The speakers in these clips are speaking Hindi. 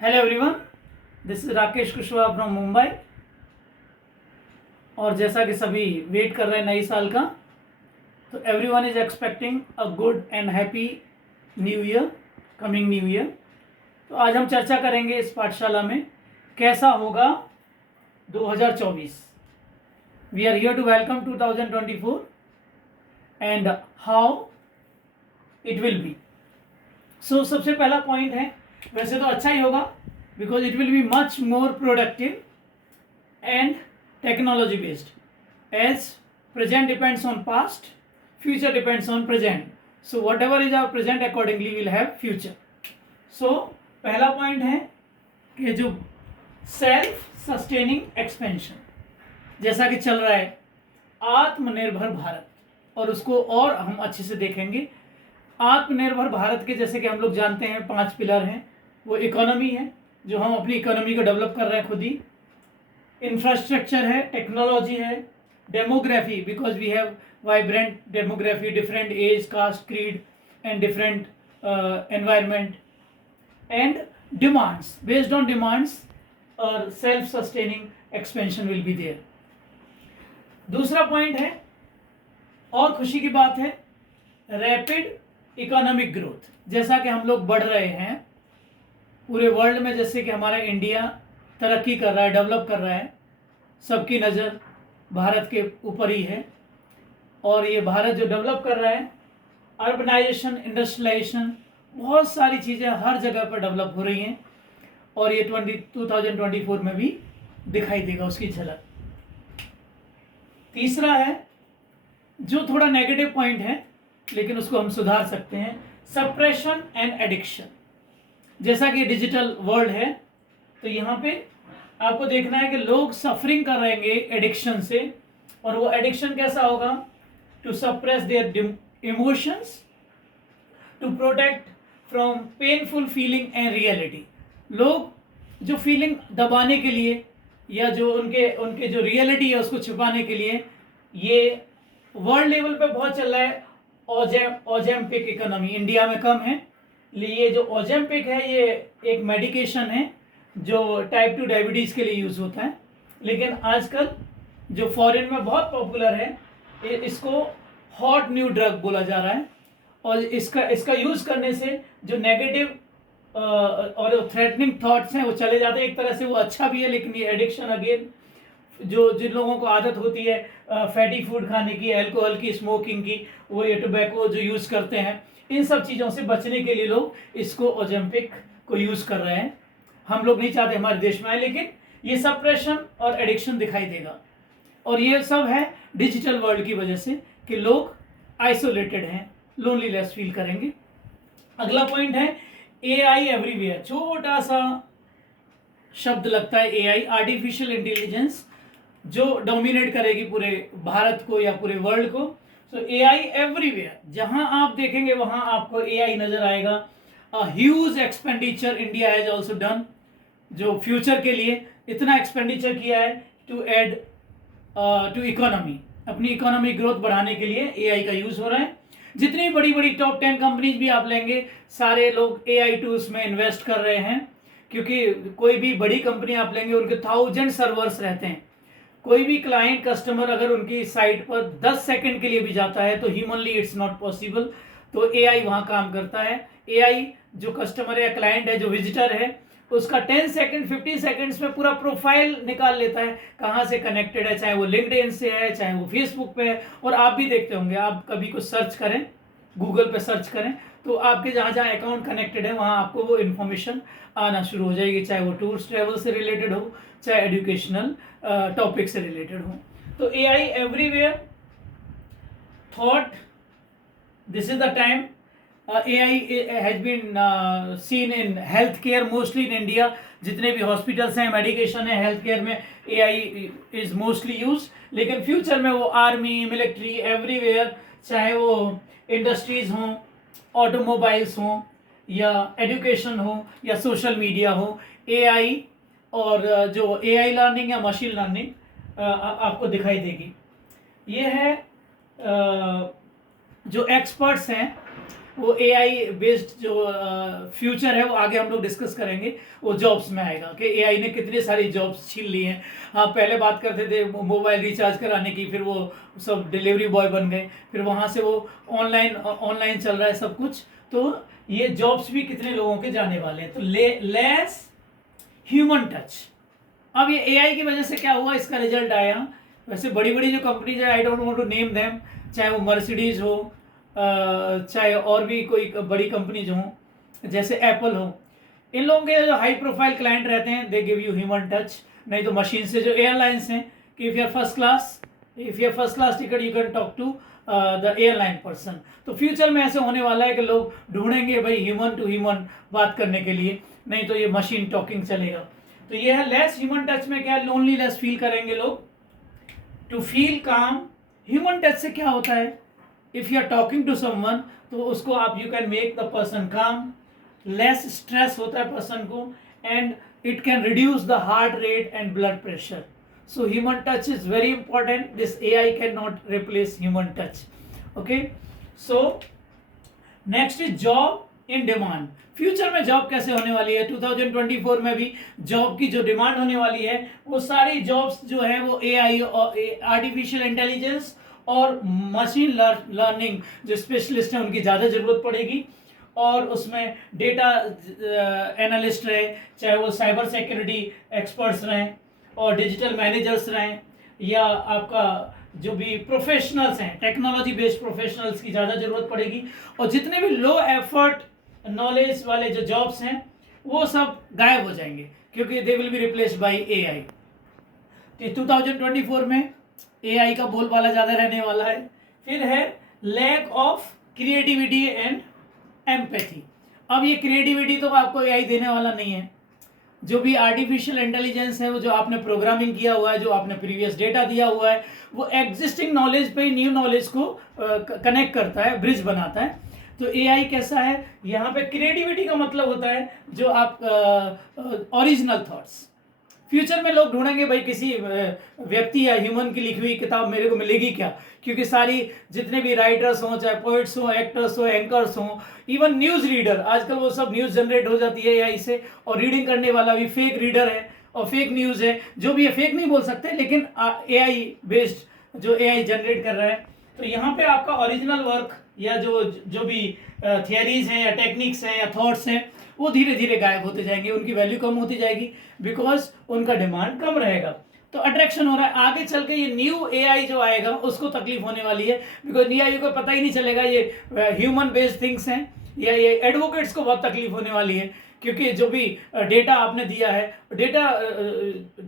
Hello everyone, this is Rakesh Kushwaha from Mumbai. और जैसा कि सभी वेट कर रहे हैं नई साल का, तो everyone is expecting a good and happy new year, coming new year. तो आज हम चर्चा करेंगे इस पाठशाला में कैसा होगा 2024। We are here to welcome 2024 and how it will be. So सबसे पहला पॉइंट है, वैसे तो अच्छा ही होगा because it will be much more productive and technology based. As present depends on past, future depends on present. So whatever is our present accordingly will have future. So पहला पॉइंट है कि जो सेल्फ सस्टेनिंग एक्सपेंशन जैसा कि चल रहा है, आत्मनिर्भर भारत, और उसको और हम अच्छे से देखेंगे। आत्मनिर्भर भारत के जैसे कि हम लोग जानते हैं 5 पिलर हैं। वो इकोनॉमी है, जो हम अपनी इकोनॉमी को डेवलप कर रहे हैं खुद ही। इंफ्रास्ट्रक्चर है, टेक्नोलॉजी है, demography because we have vibrant demography, different age, caste, creed and different environment, and demands. Based on demands और self sustaining expansion will be there. दूसरा पॉइंट है, और खुशी की बात है, रैपिड इकोनॉमिक ग्रोथ। जैसा कि हम लोग बढ़ रहे हैं पूरे वर्ल्ड में, जैसे कि हमारा इंडिया तरक्की कर रहा है, डेवलप कर रहा है, सबकी नज़र भारत के ऊपर ही है। और ये भारत जो डेवलप कर रहा है, अर्बनाइजेशन, इंडस्ट्रियलाइजेशन, बहुत सारी चीज़ें हर जगह पर डेवलप हो रही हैं, और ये 2024 में भी दिखाई देगा उसकी झलक। तीसरा है, जो थोड़ा नेगेटिव पॉइंट है लेकिन उसको हम सुधार सकते हैं, सप्रेशन एंड एडिक्शन। जैसा कि डिजिटल वर्ल्ड है, तो यहाँ पे आपको देखना है कि लोग सफरिंग कर रहेंगे एडिक्शन से। और वो एडिक्शन कैसा होगा? To suppress their emotions, to protect from painful feeling and reality. लोग जो फीलिंग दबाने के लिए या जो उनके जो रियलिटी है उसको छुपाने के लिए, ये वर्ल्ड लेवल पे बहुत चल रहा है ओजेम्पिक इकोनॉमी। इंडिया में कम है। ये जो ओजेम्पिक है, ये एक मेडिकेशन है जो टाइप 2 डायबिटीज़ के लिए यूज़ होता है, लेकिन आजकल जो फॉरेन में बहुत पॉपुलर है, इसको हॉट न्यू ड्रग बोला जा रहा है। और इसका यूज़ करने से जो नेगेटिव और थ्रेटनिंग थॉट्स हैं वो चले जाते हैं। एक तरह से वो अच्छा भी है, लेकिन ये एडिक्शन अगेन, जो जिन लोगों को आदत होती है फैटी फूड खाने की, अल्कोहल की, स्मोकिंग की, वो ये टोबैको जो यूज़ करते हैं, इन सब चीज़ों से बचने के लिए लोग इसको ओजेम्पिक को यूज़ कर रहे हैं। हम लोग नहीं चाहते हमारे देश में आए, लेकिन ये सप्रेशन और एडिक्शन दिखाई देगा। और ये सब है डिजिटल वर्ल्ड की वजह से कि लोग आइसोलेटेड हैं, लोनलीनेस फील करेंगे। अगला पॉइंट है एआई एवरीवेयर। छोटा सा शब्द लगता है एआई, आर्टिफिशियल इंटेलिजेंस, जो डोमिनेट करेगी पूरे भारत को या पूरे वर्ल्ड को। सो एआई एवरीवेयर, जहां आप देखेंगे वहां आपको एआई नजर आएगा। Huge expenditure India has also done, जो फ्यूचर के लिए इतना एक्सपेंडिचर किया है टू एड टू इकोनॉमी। अपनी इकोनॉमी ग्रोथ बढ़ाने के लिए एआई का यूज हो रहा है। जितनी बड़ी बड़ी टॉप 10 कंपनीज भी आप लेंगे, सारे लोग एआई टूल्स में इन्वेस्ट कर रहे हैं, क्योंकि कोई भी बड़ी कंपनी आप लेंगे उनके 1000 सर्वर्स रहते हैं। कोई भी क्लाइंट कस्टमर अगर उनकी साइट पर 10 सेकंड के लिए भी जाता है तो ह्यूमनली इट्स नॉट पॉसिबल, तो एआई वहां काम करता है। एआई जो कस्टमर या क्लाइंट है, जो विजिटर है, उसका 10 सेकंड 15 सेकंड्स में पूरा प्रोफाइल निकाल लेता है, कहाँ से कनेक्टेड है, चाहे वो लिंक्डइन से है, चाहे वो फेसबुक पे है। और आप भी देखते होंगे, आप कभी कुछ सर्च करें, गूगल पे सर्च करें, तो आपके जहाँ जहाँ अकाउंट कनेक्टेड है वहाँ आपको वो इन्फॉर्मेशन आना शुरू हो जाएगी, चाहे वो टूर्स ट्रेवल से रिलेटेड हो, चाहे एजुकेशनल टॉपिक से रिलेटेड हो। तो AI everywhere thought, this is the time. AI has been seen in health care, mostly in India. जितने भी हॉस्पिटल्स हैं, मेडिकेशन है, हेल्थ केयर में एआई इज मोस्टली यूज। लेकिन फ्यूचर में वो आर्मी, मिलिट्री, एवरीवेयर, चाहे वो इंडस्ट्रीज हों, ऑटोमोबाइल्स हों, या एजुकेशन हो, या सोशल मीडिया हो, एआई और जो एआई लर्निंग या मशीन लर्निंग आपको दिखाई देगी। ये है जो एक्सपर्ट्स हैं वो एआई बेस्ड जो फ्यूचर है वो आगे हम लोग डिस्कस करेंगे, वो जॉब्स में आएगा कि एआई ने कितनी सारी जॉब्स छीन ली हैं। हाँ, पहले बात करते थे मोबाइल रिचार्ज कराने की, फिर वो सब डिलीवरी बॉय बन गए, फिर वहाँ से वो ऑनलाइन चल रहा है सब कुछ। तो ये जॉब्स भी कितने लोगों के जाने वाले हैं। तो लेस ह्यूमन टच। अब ये एआई की वजह से क्या हुआ, इसका रिजल्ट आया। वैसे बड़ी बड़ी जो कंपनीज है, I don't want to name them, चाहे वो मर्सिडीज हो, चाहे और भी कोई बड़ी कंपनीज हो, जैसे एप्पल हो, इन लोगों के जो हाई प्रोफाइल क्लाइंट रहते हैं they give you human touch. नहीं तो मशीन से, जो एयरलाइंस हैं कि if you are first class ticket you can talk to the airline person. तो फ्यूचर में ऐसे होने वाला है कि लोग ढूंढेंगे भाई ह्यूमन टू ह्यूमन बात करने के लिए, नहीं तो ये मशीन टॉकिंग चलेगा। तो ये है लेस ह्यूमन टच में क्या, लोनली लेस फील करेंगे लोग। To feel calm, human touch से क्या होता है, if you are talking to someone तो उसको आप you can make the person calm, less stress होता है पर्सन को, and it can reduce the heart rate and blood pressure. So human touch is very important, this AI can not replace human touch. Okay, so next is job in demand. Future में जॉब कैसे होने वाली है, 2024 में भी जॉब की जो डिमांड होने वाली है, वो सारी जॉब्स जो है वो एआई और आर्टिफिशियल इंटेलिजेंस और मशीन लर्निंग जो स्पेशलिस्ट हैं उनकी ज़्यादा ज़रूरत पड़ेगी। और उसमें डेटा एनालिस्ट रहे, चाहे वो साइबर सिक्योरिटी एक्सपर्ट्स रहें और डिजिटल मैनेजर्स रहें, या आपका जो भी प्रोफेशनल्स हैं टेक्नोलॉजी बेस्ड प्रोफेशनल्स की ज़्यादा ज़रूरत पड़ेगी। और जितने भी लो एफर्ट नॉलेज वाले जो जॉब्स हैं वो सब गायब हो जाएंगे, क्योंकि they will be replaced by AI. तो 2024 में एआई का बोलबाला ज़्यादा रहने वाला है। फिर है lack of creativity and empathy. अब ये क्रिएटिविटी तो आपको एआई देने वाला नहीं है। जो भी आर्टिफिशियल इंटेलिजेंस है, वो जो आपने प्रोग्रामिंग किया हुआ है, जो आपने प्रीवियस डेटा दिया हुआ है, वो एग्जिस्टिंग नॉलेज पे न्यू नॉलेज को कनेक्ट करता है, ब्रिज बनाता है। तो एआई कैसा है, यहाँ पे क्रिएटिविटी का मतलब होता है जो आप ओरिजिनल थॉट्स। फ्यूचर में लोग ढूंढेंगे भाई किसी व्यक्ति या ह्यूमन की लिखी हुई किताब मेरे को मिलेगी क्या, क्योंकि सारी जितने भी राइटर्स हों, चाहे पोइट्स हों, एक्टर्स हों, एंकर्स हों, इवन न्यूज़ रीडर, आजकल वो सब न्यूज़ जनरेट हो जाती है एआई से, और रीडिंग करने वाला भी फेक रीडर है और फेक न्यूज़ है। जो भी है फेक नहीं बोल सकते, लेकिन एआई बेस्ड जो एआई जनरेट कर रहा है। तो यहाँ पे आपका ओरिजिनल वर्क या जो भी थियरीज हैं या टेक्निक्स हैं या थॉट्स हैं वो धीरे धीरे गायब होते जाएंगे, उनकी वैल्यू कम होती जाएगी, बिकॉज उनका डिमांड कम रहेगा। तो अट्रैक्शन हो रहा है। आगे चल के ये न्यू एआई जो आएगा उसको तकलीफ होने वाली है, बिकॉज एआई को पता ही नहीं चलेगा ये ह्यूमन बेस्ड थिंग्स हैं, या ये एडवोकेट्स को बहुत तकलीफ होने वाली है, क्योंकि जो भी डेटा आपने दिया है, डेटा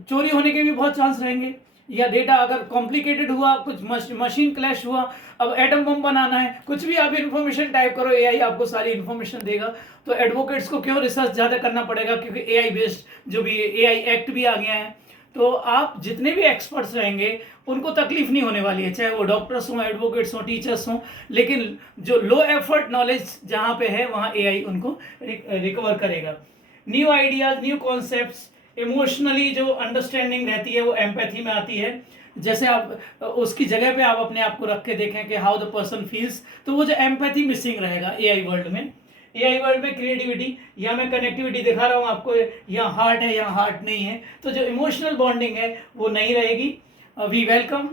चोरी होने के भी बहुत चांस रहेंगे, या डेटा अगर कॉम्प्लिकेटेड हुआ, कुछ मशीन क्लैश हुआ, अब एटम बम बनाना है, कुछ भी आप इन्फॉर्मेशन टाइप करो एआई आपको सारी इन्फॉर्मेशन देगा। तो एडवोकेट्स को क्यों रिसर्च ज़्यादा करना पड़ेगा, क्योंकि एआई बेस्ड जो भी एआई एक्ट भी आ गया है। तो आप जितने भी एक्सपर्ट्स रहेंगे उनको तकलीफ नहीं होने वाली है, चाहे वो डॉक्टर्स हों, एडवोकेट्स हों, टीचर्स हों, लेकिन जो लो एफर्ट नॉलेज जहाँ पे है वहाँ एआई उनको रिकवर करेगा। New ideas, new concepts, emotionally जो अंडरस्टैंडिंग रहती है वो एम्पैथी में आती है। जैसे आप उसकी जगह पे आप अपने आप को रख के देखें कि हाउ द पर्सन फील्स, तो वो जो एम्पैथी मिसिंग रहेगा एआई वर्ल्ड में। एआई वर्ल्ड में क्रिएटिविटी, या मैं कनेक्टिविटी दिखा रहा हूँ आपको, यहाँ हार्ट है यहाँ हार्ट नहीं है, तो जो इमोशनल बॉन्डिंग है वो नहीं रहेगी। वी वेलकम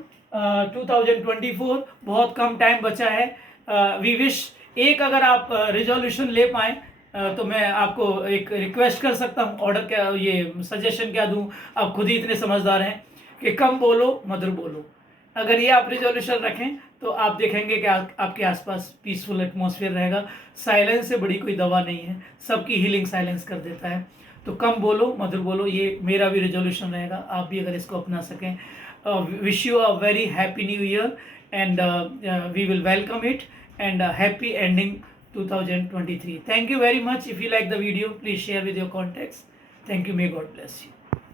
2024, बहुत कम टाइम बचा है। वी विश एक अगर आप रिजोल्यूशन ले पाएँ तो मैं आपको एक रिक्वेस्ट कर सकता हूँ, ऑर्डर क्या, ये सजेशन क्या दूँ, आप खुद ही इतने समझदार हैं कि कम बोलो मधुर बोलो। अगर ये आप रिजोल्यूशन रखें तो आप देखेंगे कि आपके आसपास पीसफुल एटमॉस्फेयर रहेगा। साइलेंस से बड़ी कोई दवा नहीं है, सबकी हीलिंग साइलेंस कर देता है। तो कम बोलो मधुर बोलो, ये मेरा भी रिजोल्यूशन रहेगा, आप भी अगर इसको अपना सकें। Wish you a very happy new year and we will welcome it and happy ending 2023. Thank you very much. If you like the video, please share with your contacts. Thank you. May God bless you.